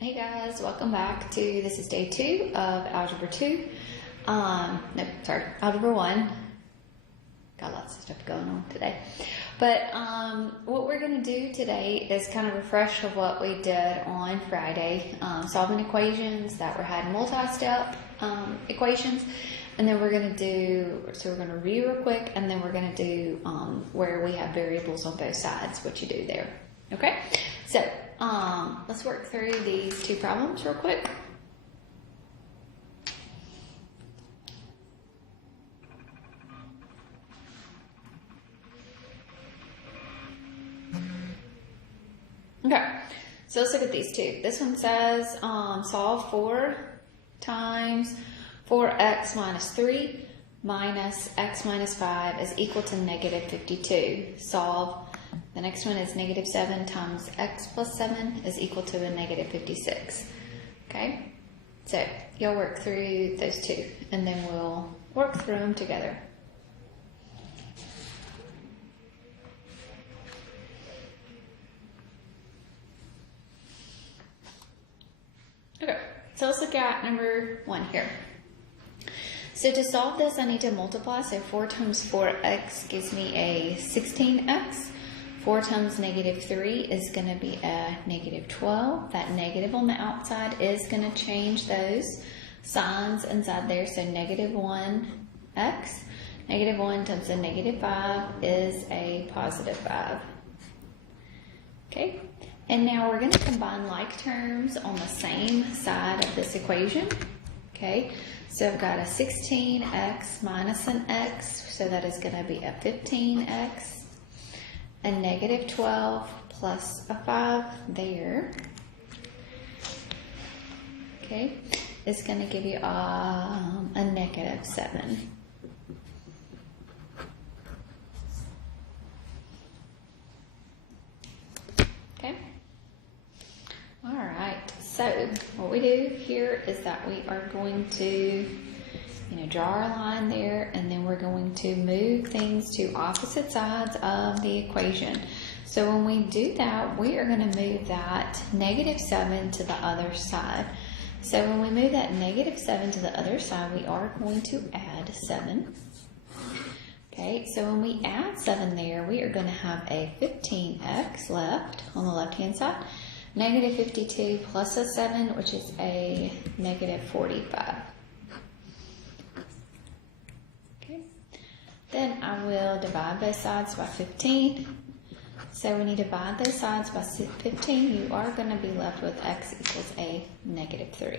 Hey guys, welcome back to, this is day 2 of Algebra 2. Algebra 1. Got lots of stuff going on today. But what we're going to do today is kind of refresh of what we did on Friday, solving equations that had multi-step equations. And then we're going to do, we're going to review real quick, and then we're going to do where we have variables on both sides, what you do there. Okay? So, let's work through these two problems real quick. Okay, so let's look at these two. This one says solve 4 times 4x minus 3 minus x minus 5 is equal to negative 52. Solve. The next one is negative 7 times x plus 7 is equal to a negative 56. Okay, so you'll work through those two, and then we'll work through them together. Okay, so let's look at number 1 here. So to solve this, I need to multiply. So 4 times 4x gives me a 16x. 4 times negative 3 is going to be a negative 12. That negative on the outside is going to change those signs inside there. So negative 1x. Negative 1 times a negative 5 is a positive 5. Okay. And now we're going to combine like terms on the same side of this equation. Okay. So I've got a 16x minus an x. So that is going to be a 15x. A negative 12 plus a 5 there, okay, is going to give you a negative 7. Okay, all right, so what we do here is that we are going to draw our line there, and then we're going to move things to opposite sides of the equation. So when we do that, we are going to move that negative 7 to the other side. So when we move that negative 7 to the other side, we are going to add 7. Okay, so when we add 7 there, we are going to have a 15x left on the left-hand side. Negative 52 plus a 7, which is a negative 45. Then I will divide both sides by 15. So when you divide those sides by 15, you are going to be left with x equals a negative 3.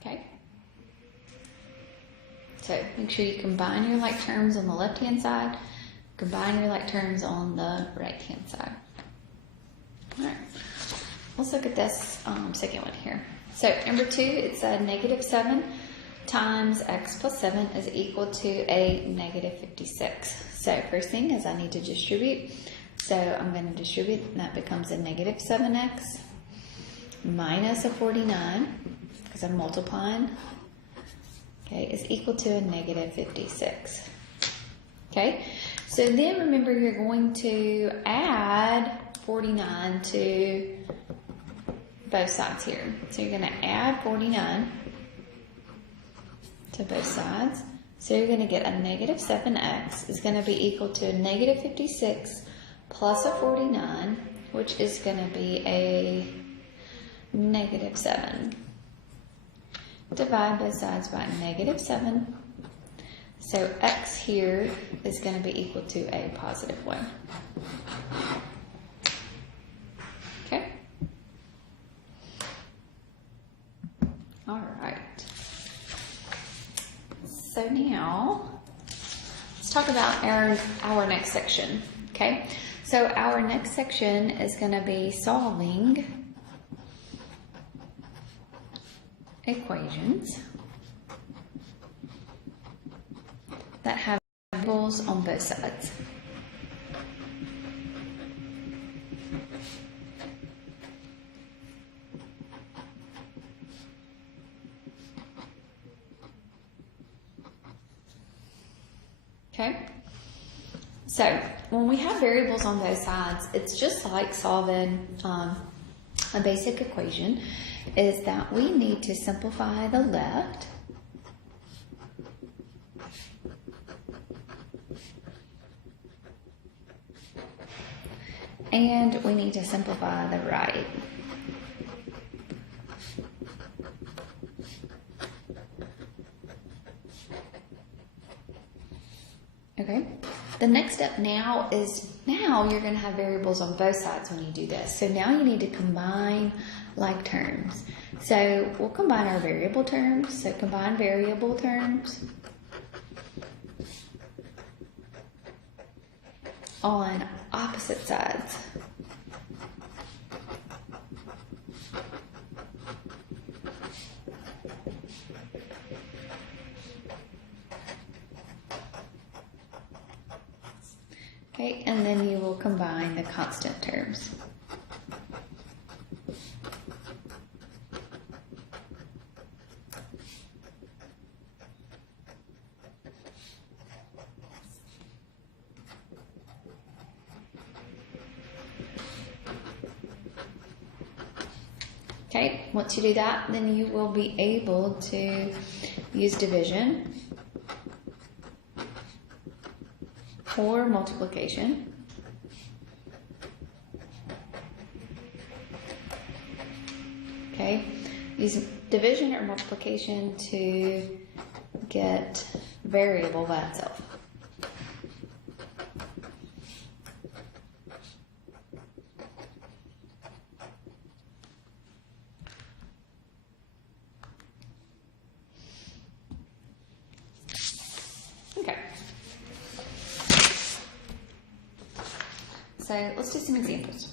Okay. So make sure you combine your like terms on the left-hand side, combine your like terms on the right-hand side. All right. Let's look at this second one here. So number 2, it's a negative 7 times x plus 7 is equal to a negative 56. So first thing is I need to distribute. So I'm going to distribute, and that becomes a negative 7x minus a 49, because I'm multiplying, okay, is equal to a negative 56. Okay, so then remember you're going to add 49 to both sides here. So you're going to add 49 to both sides. So you're going to get a negative 7x is going to be equal to a negative 56 plus a 49, which is going to be a negative 7. Divide both sides by negative 7. So x here is going to be equal to a positive 1. Okay? All right. So now, let's talk about our next section, okay? So our next section is going to be solving equations that have variables on both sides. Okay, so when we have variables on both sides, it's just like solving a basic equation, is that we need to simplify the left. And we need to simplify the right. Okay. The next step now is you're going to have variables on both sides when you do this. So now you need to combine like terms. So we'll combine our variable terms. So combine variable terms on opposite sides. Okay, and then you will combine the constant terms. Okay, once you do that, then you will be able to use division or multiplication. Okay, use division or multiplication to get variable by itself. Okay. So let's do some examples.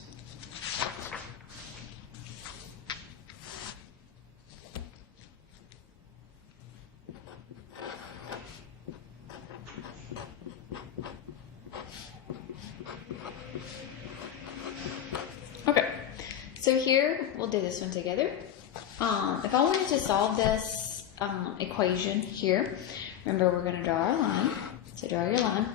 Okay, so here we'll do this one together. If I wanted to solve this equation here, remember we're going to draw our line. So draw your line.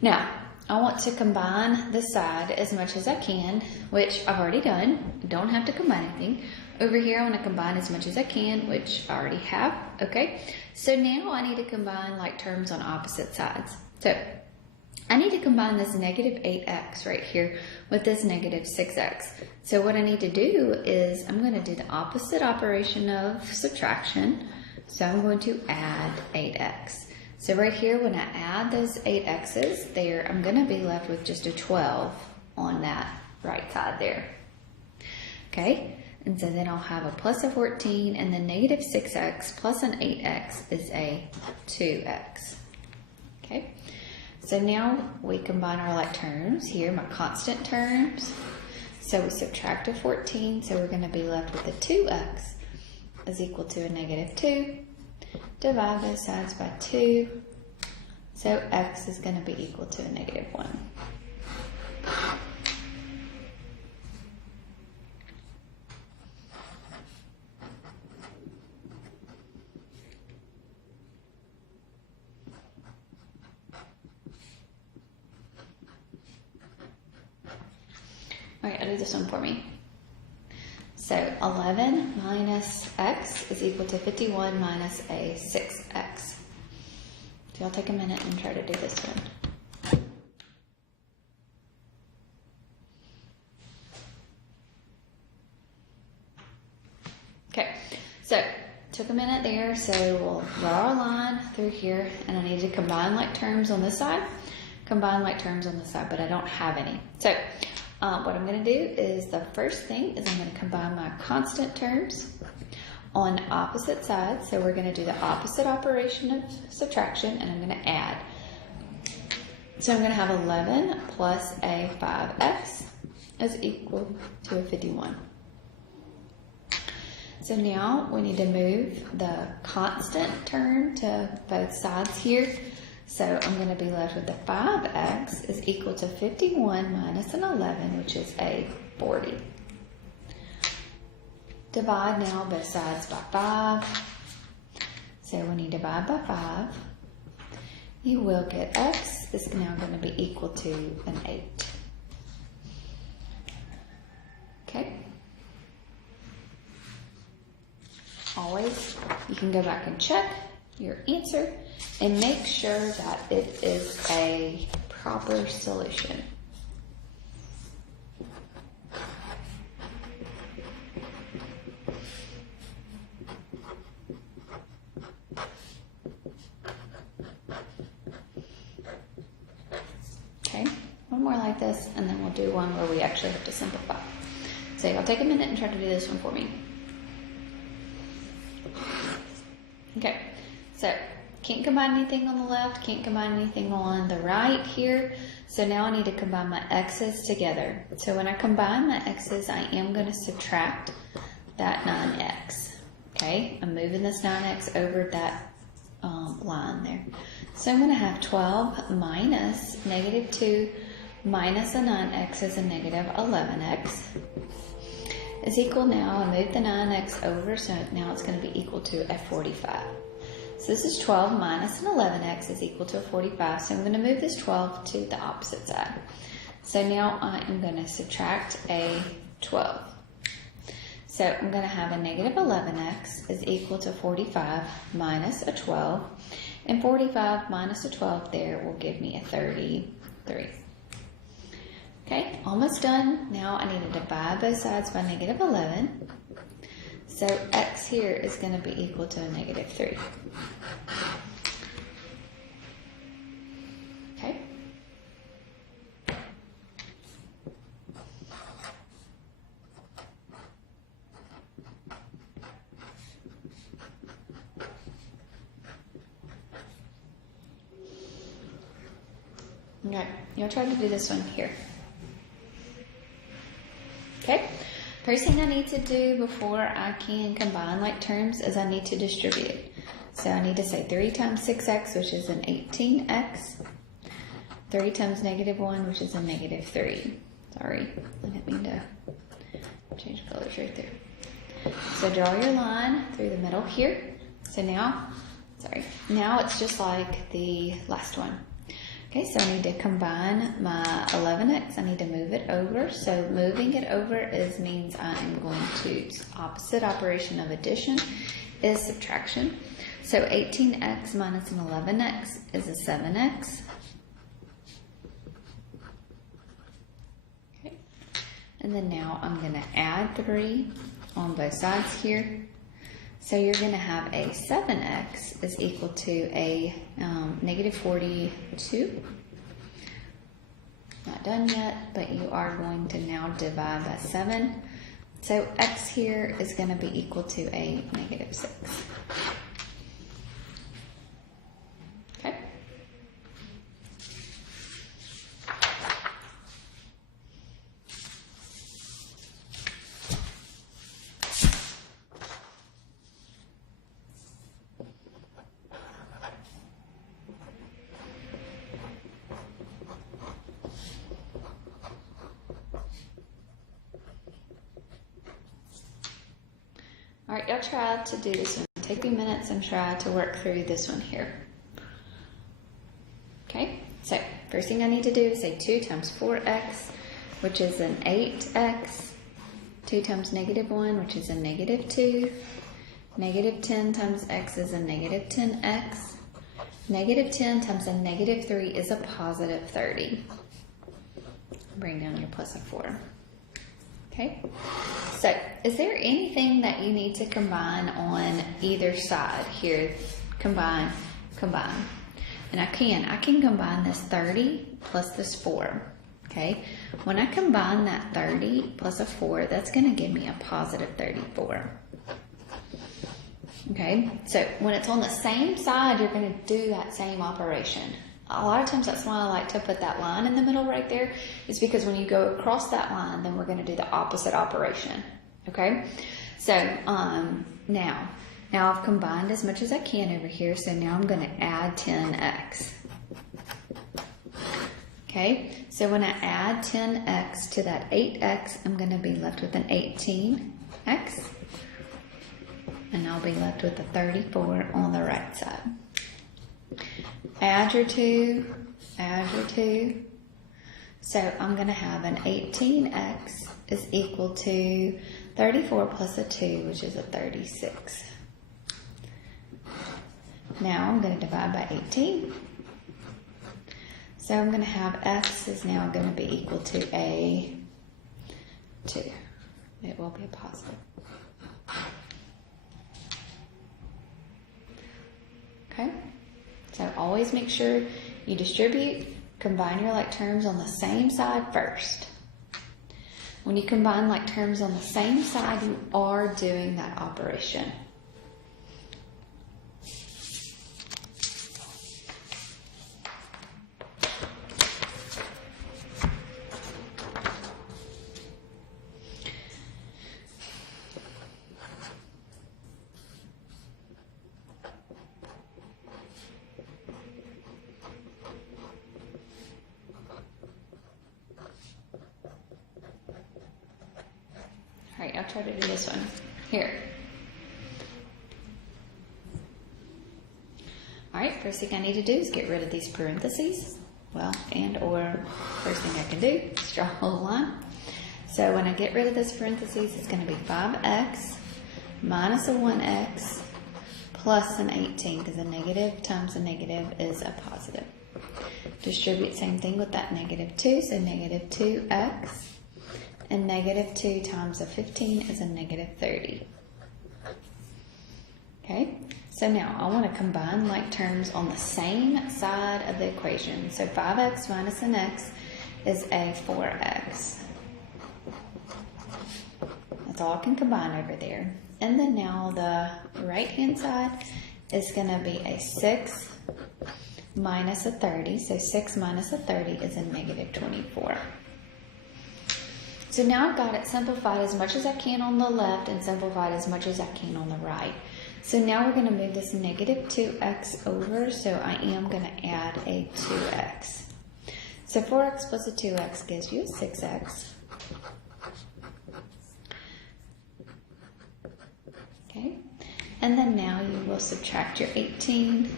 Now, I want to combine this side as much as I can, which I've already done. I don't have to combine anything. Over here, I want to combine as much as I can, which I already have. Okay, so now I need to combine like terms on opposite sides. So I need to combine this negative 8x right here with this negative 6x. So what I need to do is I'm going to do the opposite operation of subtraction. So I'm going to add 8x. So right here, when I add those 8x's there, I'm going to be left with just a 12 on that right side there. Okay, and so then I'll have a plus a 14, and then negative 6x plus an 8x is a 2x. Okay, so now we combine our like terms here, my constant terms. So we subtract a 14, so we're going to be left with a 2x is equal to a negative 2. Divide both sides by 2, so x is going to be equal to a negative 1. All right, I'll do this one for me. So 11 minus x is equal to 51 minus a 6x. So I'll take a minute and try to do this one. Okay, so took a minute there, so we'll draw a line through here, and I need to combine like terms on this side, combine like terms on this side, but I don't have any. So what I'm going to do is the first thing is I'm going to combine my constant terms on opposite sides. So we're going to do the opposite operation of subtraction, and I'm going to add. So I'm going to have 11 plus a 5x is equal to a 51. So now we need to move the constant term to both sides here. So I'm going to be left with the 5x is equal to 51 minus an 11, which is a 40. Divide now both sides by 5. So when you divide by 5, you will get x is now going to be equal to an 8. Okay? Always, you can go back and check your answer and make sure that it is a proper solution. Okay, one more like this, and then we'll do one where we actually have to simplify. So y'all take a minute and try to do this one for me. Okay, so can't combine anything on the left, can't combine anything on the right here. So now I need to combine my x's together. So when I combine my x's, I am going to subtract that 9x. Okay, I'm moving this 9x over that line there. So I'm going to have 12 minus negative 2 minus a 9x is a negative 11x is equal now, I move the 9x over, so now it's going to be equal to a 45. So this is 12 minus an 11x is equal to a 45. So I'm going to move this 12 to the opposite side. So now I am going to subtract a 12. So I'm going to have a negative 11x is equal to 45 minus a 12. And 45 minus a 12 there will give me a 33. Okay, almost done. Now I need to divide both sides by negative 11. So x here is going to be equal to a negative 3. Okay. Okay, you'll try to do this one here. Okay, first thing I need to do before I can combine like terms is I need to distribute. So I need to say 3 times 6x, which is an 18x. 3 times negative 1, which is a negative 3. Sorry, I didn't mean to change colors right there. So draw your line through the middle here. So now it's just like the last one. Okay, so I need to combine my 11x. I need to move it over. So moving it over means I am going to, opposite operation of addition is subtraction. So 18x minus an 11x is a 7x. Okay, and then now I'm going to add 3 on both sides here. So you're going to have a 7x is equal to a negative 42. Not done yet, but you are going to now divide by 7. So x here is going to be equal to a negative 6. Okay. All right, y'all try to do this one. Take a few minutes and try to work through this one here. Okay, so first thing I need to do is say 2 times 4x, which is an 8x. 2 times negative 1, which is a negative 2. Negative 10 times x is a negative 10x. Negative 10 times a negative 3 is a positive 30. Bring down your plus of 4. Okay, so is there anything that you need to combine on either side here? Combine. And I can combine this 30 plus this 4. Okay, when I combine that 30 plus a 4, that's going to give me a positive 34. Okay, so when it's on the same side, you're going to do that same operation. A lot of times that's why I like to put that line in the middle right there, is because when you go across that line, then we're going to do the opposite operation. Okay, so now I've combined as much as I can over here, so now I'm going to add 10x. Okay, so when I add 10x to that 8x, I'm going to be left with an 18x, and I'll be left with a 34 on the right side. add your 2, add your 2. So I'm going to have an 18x is equal to 34 plus a 2, which is a 36. Now I'm going to divide by 18. So I'm going to have x is now going to be equal to a 2. It will be a positive. Okay? So always make sure you distribute, combine your like terms on the same side first. When you combine like terms on the same side, you are doing that operation. All right, I'll try to do this one. Here. All right, first thing I need to do is get rid of these parentheses. Well, or first thing I can do is draw a whole line. So when I get rid of this parentheses, it's going to be 5x minus a 1x plus an 18, because a negative times a negative is a positive. Distribute, same thing with that negative 2, so negative 2x. And negative 2 times a 15 is a negative 30. Okay, so now I want to combine like terms on the same side of the equation. So 5x minus an x is a 4x. That's all I can combine over there. And then now the right-hand side is going to be a 6 minus a 30. So 6 minus a 30 is a negative 24. So now I've got it simplified as much as I can on the left and simplified as much as I can on the right. So now we're going to move this negative 2x over, so I am going to add a 2x. So 4x plus a 2x gives you a 6x. Okay, and then now you will subtract your 18.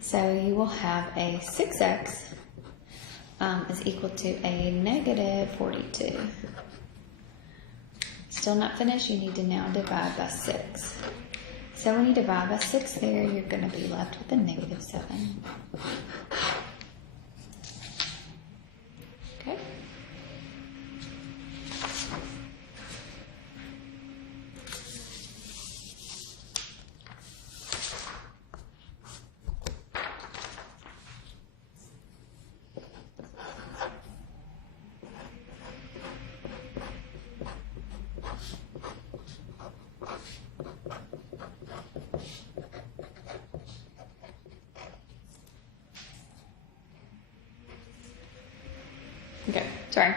So you will have a 6x is equal to a negative 42. Still not finished, you need to now divide by 6. So when you divide by 6 there, you're going to be left with a negative 7. Okay. Okay, sorry.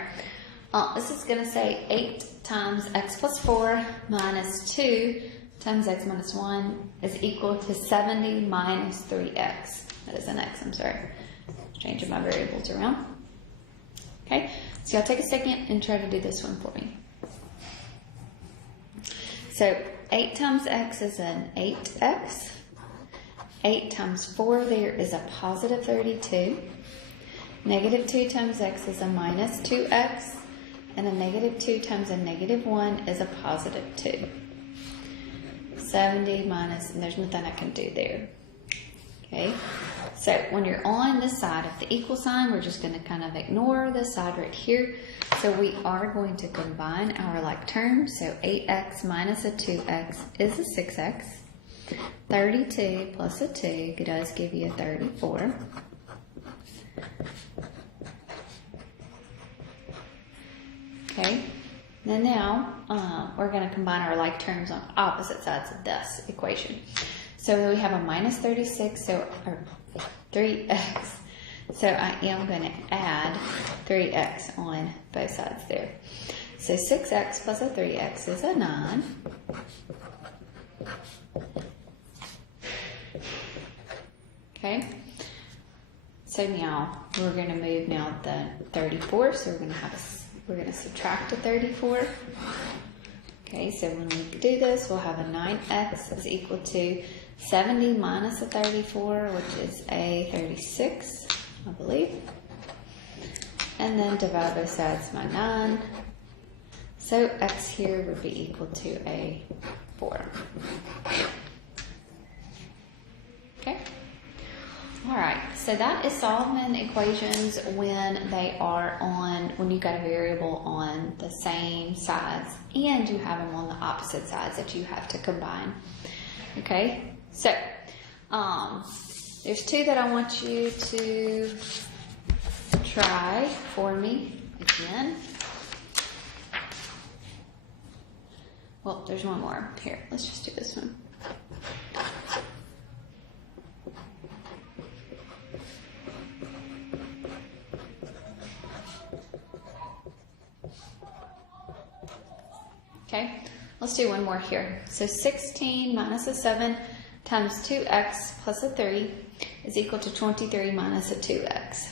This is going to say 8 times x plus 4 minus 2 times x minus 1 is equal to 70 minus 3x. That is an x, I'm sorry. Changing my variables around. Okay, so y'all take a second and try to do this one for me. So 8 times x is an 8x. 8 times 4 there is a positive 32. Negative 2 times x is a minus 2x, and a negative 2 times a negative 1 is a positive 2. 70 minus, and there's nothing I can do there. Okay, so when you're on this side of the equal sign, we're just going to kind of ignore this side right here. So we are going to combine our like terms. So 8x minus a 2x is a 6x. 32 plus a 2 does give you a 34. Okay, then now we're going to combine our like terms on opposite sides of this equation. So we have a minus 36, or 3x. So I am going to add 3x on both sides there. So 6x plus a 3x is a 9. Okay. So now we're going to move now the 34. So we're going to subtract a 34. Okay, so when we do this, we'll have a 9x is equal to 70 minus a 34, which is a 36, I believe. And then divide both sides by 9. So x here would be equal to a 4. Okay? Alright, so that is solving equations when they are on, when you've got a variable on the same sides and you have them on the opposite sides that you have to combine. Okay? So, there's two that I want you to try for me again. Well, there's one more. Here, let's just do this one. Okay, let's do one more here. So 16 minus a 7 times 2x plus a 3 is equal to 23 minus a 2x.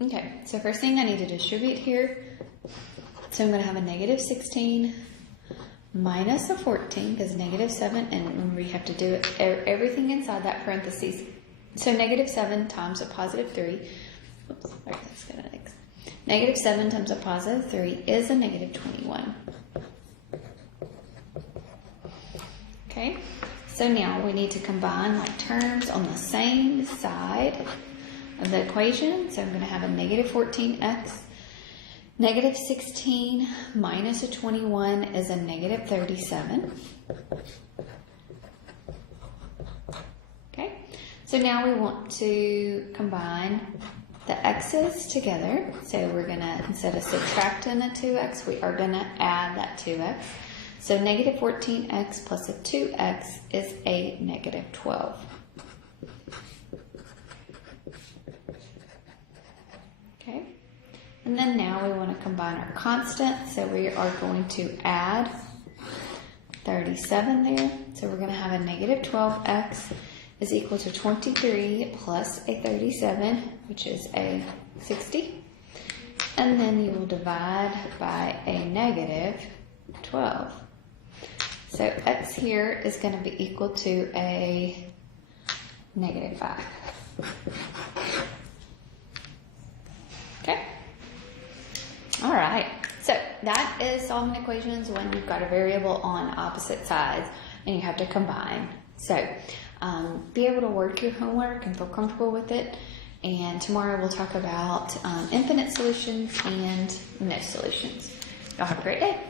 Okay, so first thing I need to distribute here. So I'm going to have a negative 16 minus a 14, because negative 7, and remember you have to do it, everything inside that parentheses. So negative 7 times a positive 3, oops, sorry, let's go to the next. Negative 7 times a positive 3 is a negative 21. Okay, so now we need to combine like terms on the same side of the equation. So I'm going to have a negative 14x. Negative 16 minus a 21 is a negative 37. Okay, so now we want to combine the x's together. So we're going to, instead of subtracting a 2x, we are going to add that 2x. So negative 14x plus a 2x is a negative 12. Okay, and then now we want to combine our constants. So we are going to add 37 there. So we're going to have a negative 12x is equal to 23 plus a 37, which is a 60. And then you will divide by a negative 12. So x here is going to be equal to a negative 5. Okay? All right. So that is solving equations when you've got a variable on opposite sides and you have to combine. So be able to work your homework and feel comfortable with it. And tomorrow we'll talk about infinite solutions and no solutions. Y'all have a great day.